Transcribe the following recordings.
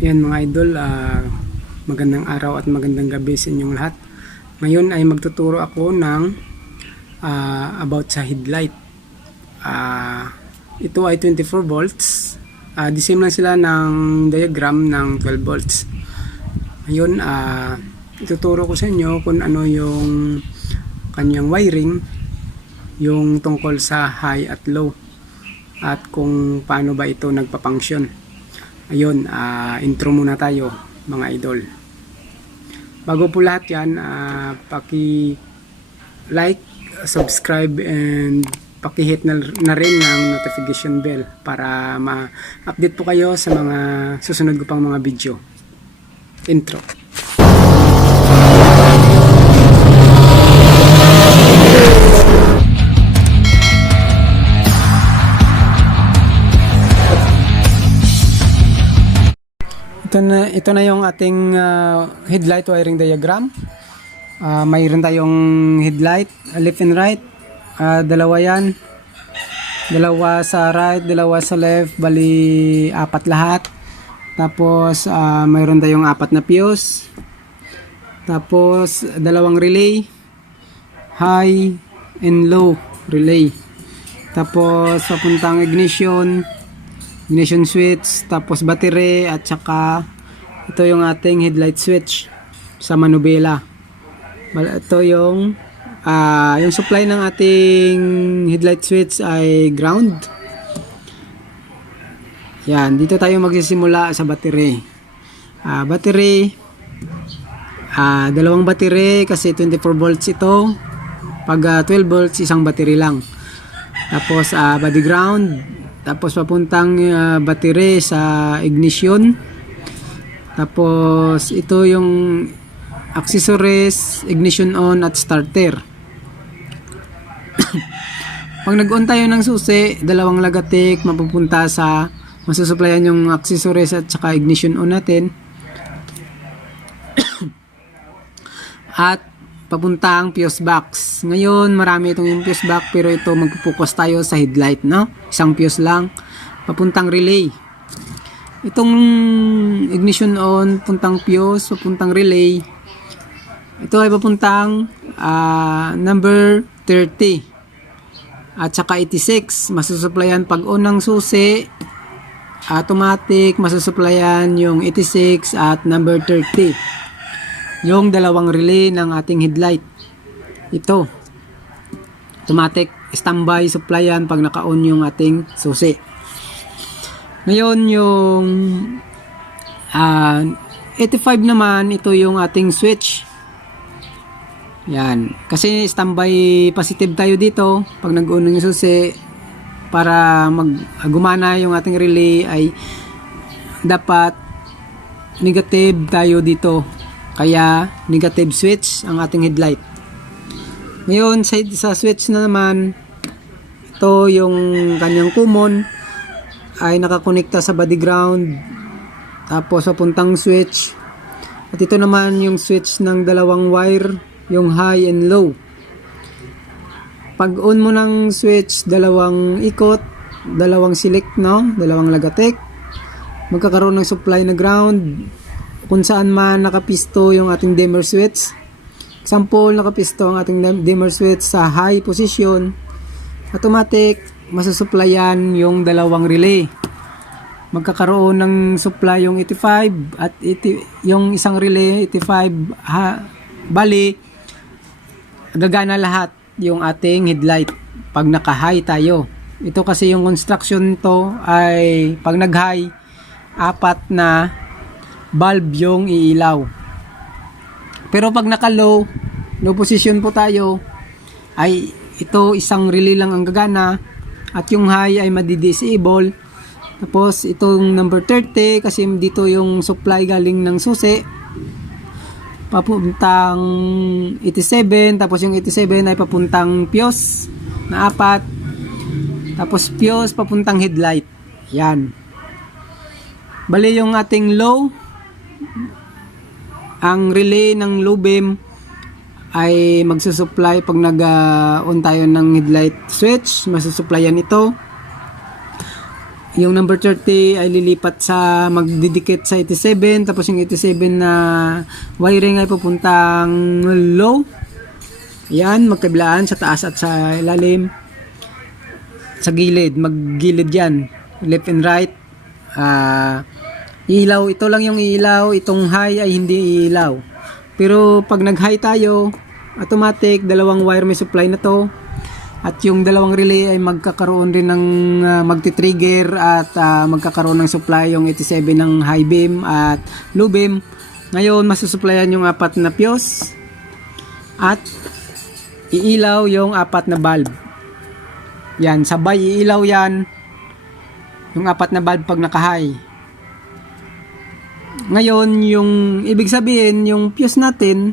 Yan mga idol, magandang araw at magandang gabi sa inyong lahat. Ngayon ay magtuturo ako ng about sa headlight. Ito ay 24 volts. The same lang sila ng diagram ng 12 volts. Ngayon, ituturo ko sa inyo kung ano yung kanyang wiring, yung tungkol sa high at low, at kung paano ba ito nagpa-function. Ayun, intro muna tayo mga idol. Bago po lahat yan, paki-like, subscribe, and paki-hit na rin ng notification bell para ma-update po kayo sa mga susunod ko pang mga video. Intro. Ito na yung ating headlight wiring diagram. Mayroon tayong headlight left and right. Dalawa yan. Dalawa sa right, dalawa sa left. Bali, apat lahat. Tapos, mayroon tayong apat na fuse. Tapos, dalawang relay. High and low relay. Tapos, papuntang ignition switch, tapos battery, at saka ito yung ating headlight switch sa manubela. Ito yung supply ng ating headlight switch ay ground. Yan, dito tayo magsisimula sa battery. Dalawang battery kasi 24 volts ito. Pag 12 volts, isang battery lang. Tapos body ground. Tapos papuntang battery sa ignition. Tapos ito yung accessories, ignition on at starter. Pag nag-on tayo ng susi, dalawang lagatik mapupunta sa masusuplayan yung accessories at saka ignition on natin. At papuntang fuse box. Ngayon, marami itong yung fuse box, pero ito magpo-focus tayo sa headlight, no? Isang fuse lang. Papuntang relay. Itong ignition on, puntang fuse, papuntang relay. Ito ay papuntang number 30. At saka 86, masusuplayan pag on ng susi. Automatic, masusuplayan yung 86 at number 30. Yung dalawang relay ng ating headlight. Ito. Automatic standby supply yan pag naka-on yung ating susi. Ngayon yung 85 naman, ito yung ating switch. Yan. Kasi standby positive tayo dito pag nag-on yung susi, para gumana yung ating relay ay dapat negative tayo dito. Kaya negative switch ang ating headlight. Ngayon sa switch na naman, ito yung kanyang common ay nakakonekta sa body ground, tapos papuntang switch. At ito naman yung switch ng dalawang wire, yung high and low. Pag on mo ng switch, dalawang ikot, dalawang select, no? Dalawang lagatek, magkakaroon ng supply na ground kung saan man nakapisto yung ating dimmer switch. Example, nakapisto ang ating dimmer switch sa high position. Automatic, masusuplayan yung dalawang relay. Magkakaroon ng supply yung 85 at yung isang relay 85. Bali, gagana lahat yung ating headlight pag naka-high tayo. Ito kasi yung construction to ay pag nag-high, apat na bulb yung iilaw. Pero pag naka-low position po tayo, ay ito isang relay lang ang gagana at yung high ay madi-disable. Tapos itong number 30 kasi dito yung supply galing ng susi, papuntang 87, tapos yung 87 ay papuntang fuse na apat, tapos fuse papuntang headlight. Yan. Bali yung ating low, ang relay ng low beam ay magsusupply pag nag-on tayo ng headlight switch, masusupplyan ito. yung number 30 ay lilipat sa magdidikit sa 87, tapos yung 87 na wiring ay pupuntang low. Yan, magkabilaan sa taas at sa ilalim. Sa gilid, maggilid yan, left and right. Ilaw, ito lang yung ilaw, itong high ay hindi ilaw. Pero pag nag-high tayo, automatic, dalawang wire may supply na to. At yung dalawang relay ay magkakaroon rin ng magti-trigger at magkakaroon ng supply yung 87 ng high beam at low beam. Ngayon, masusuplayan yung 4 na fuse at iilaw yung 4 na bulb. Yan, sabay iilaw yan yung 4 na bulb pag naka-high. Ngayon, yung ibig sabihin, yung fuse natin,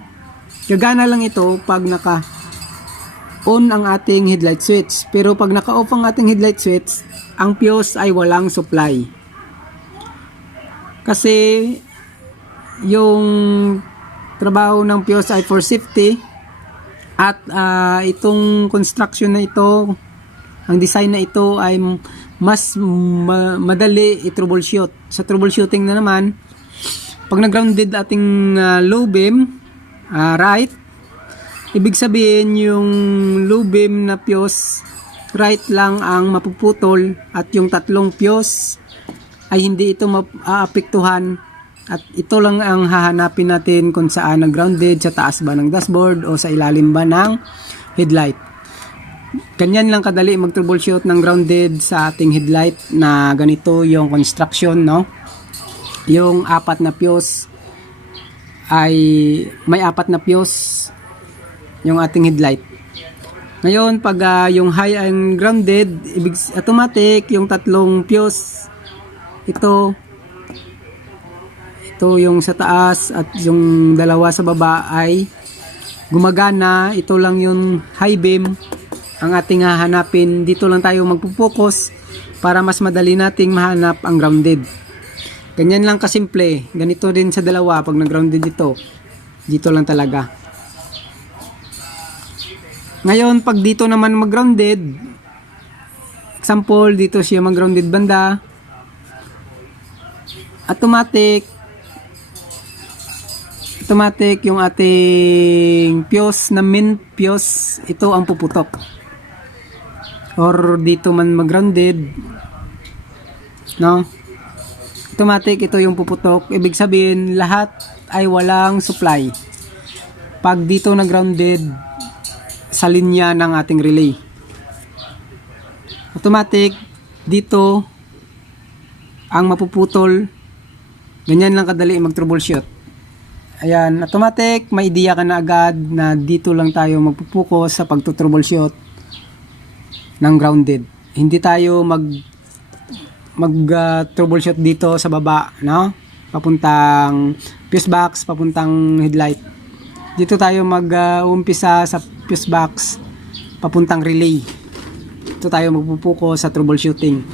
gagana lang ito pag naka-on ang ating headlight switch. Pero pag naka-off ang ating headlight switch, ang fuse ay walang supply. Kasi yung trabaho ng fuse ay for safety at itong construction na ito, ang design na ito ay mas madali i-troubleshoot. Sa troubleshooting na naman, pag nag-grounded ating low beam, right, ibig sabihin yung low beam na fuse, right lang ang mapuputol at yung tatlong fuse ay hindi ito maapektuhan at ito lang ang hahanapin natin kung saan nag-grounded, sa taas ba ng dashboard o sa ilalim ba ng headlight. Ganyan lang kadali mag-troubleshoot ng grounded sa ating headlight na ganito yung construction, no? Yung 4 na fuse ay may 4 na fuse yung ating headlight. Ngayon, pag yung high and grounded, automatic yung tatlong fuse, ito yung sa taas at yung dalawa sa baba ay gumagana. Ito lang yung high beam ang ating hahanapin. Dito lang tayo magpo-focus para mas madali nating mahanap ang grounded. Ganyan lang kasimple. Ganito din sa dalawa pag nag-grounded dito lang talaga. Ngayon, pag dito naman mag-grounded, example, dito siya mag-grounded banda, automatic yung ating fuse na main fuse, ito ang puputok. Or dito man mag-grounded, no? Automatic ito yung puputok. Ibig sabihin, lahat ay walang supply pag dito na-grounded sa linya ng ating relay. Automatic dito ang mapuputol. Ganyan lang kadali mag-troubleshoot. Ayan, automatic may idea ka na agad na dito lang tayo magpupuko sa pagto-troubleshoot ng grounded. Hindi tayo troubleshoot dito sa baba, no? Papuntang fuse box, papuntang headlight. Dito tayo mag-umpisa sa fuse box, papuntang relay. Dito tayo magpupuko sa troubleshooting.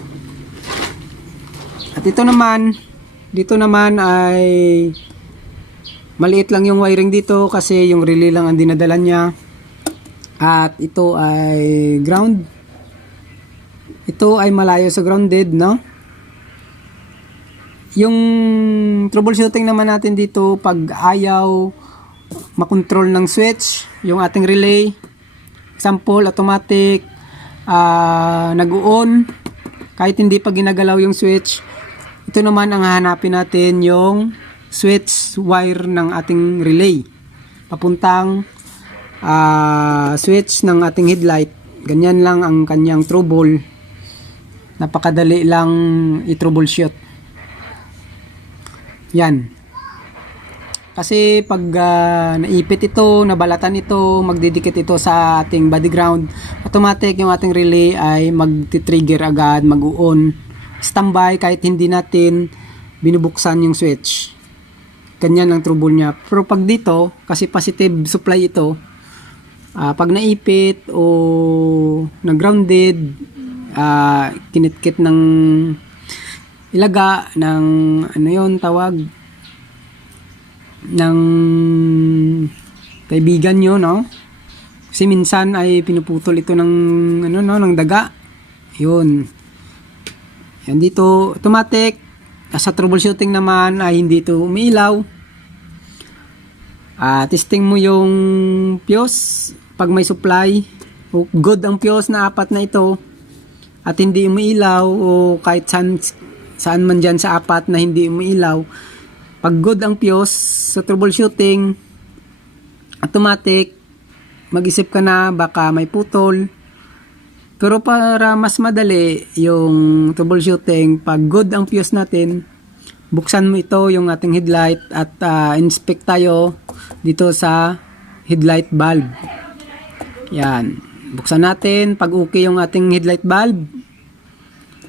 At dito naman ay maliit lang yung wiring dito kasi yung relay lang ang dinadala niya. At ito ay ground. Ito ay malayo sa grounded, no? Yung troubleshooting naman natin dito pag ayaw makontrol ng switch yung ating relay, example automatic nag-on kahit hindi pa ginagalaw yung switch, ito naman ang hahanapin natin yung switch wire ng ating relay papuntang switch ng ating headlight. Ganyan lang ang kanyang trouble, napakadali lang i-troubleshoot. Yan. Kasi pag naipit ito, nabalatan ito, magdidikit ito sa ating body ground, automatic yung ating relay ay magti-trigger agad, mag-on, standby kahit hindi natin binubuksan yung switch. Ganyan ang trouble niya. Pero pag dito, kasi positive supply ito, pag naipit o nag-grounded, kinitkit ng ilaga ng ano yon tawag ng kaibigan nyo, no? Kasi minsan ay pinuputol ito ng ano, no, ng daga. Yun. Yan dito, automatic. Sa troubleshooting naman ay hindi ito umiilaw. Testing mo yung fuse pag may supply. Good ang fuse na 4 na ito at hindi umiilaw, o kahit saan man dyan sa 4 na hindi umiilaw. Pag good ang fuse sa troubleshooting, automatic, mag-isip ka na baka may putol. Pero para mas madali yung troubleshooting, pag good ang fuse natin, buksan mo ito yung ating headlight at inspect tayo dito sa headlight bulb. Yan. Buksan natin. Pag okay yung ating headlight bulb,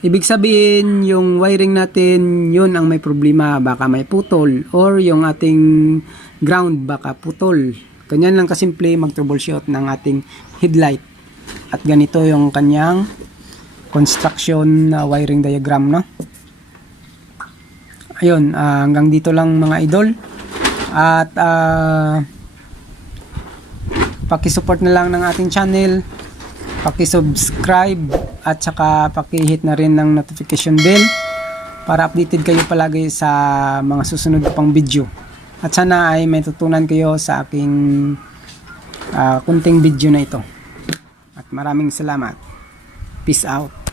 ibig sabihin yung wiring natin, yun ang may problema. Baka may putol, or yung ating ground baka putol. Ganyan lang kasimple mag-troubleshoot ng ating headlight. At ganito yung kanyang construction wiring diagram, no? Ayun, hanggang dito lang mga idol. At paki-support na lang ng ating channel, paki-subscribe at saka paki-hit na rin ng notification bell para updated kayo palagi sa mga susunod pang video. At sana ay may tutunan kayo sa aking kunting video na ito. At maraming salamat. Peace out.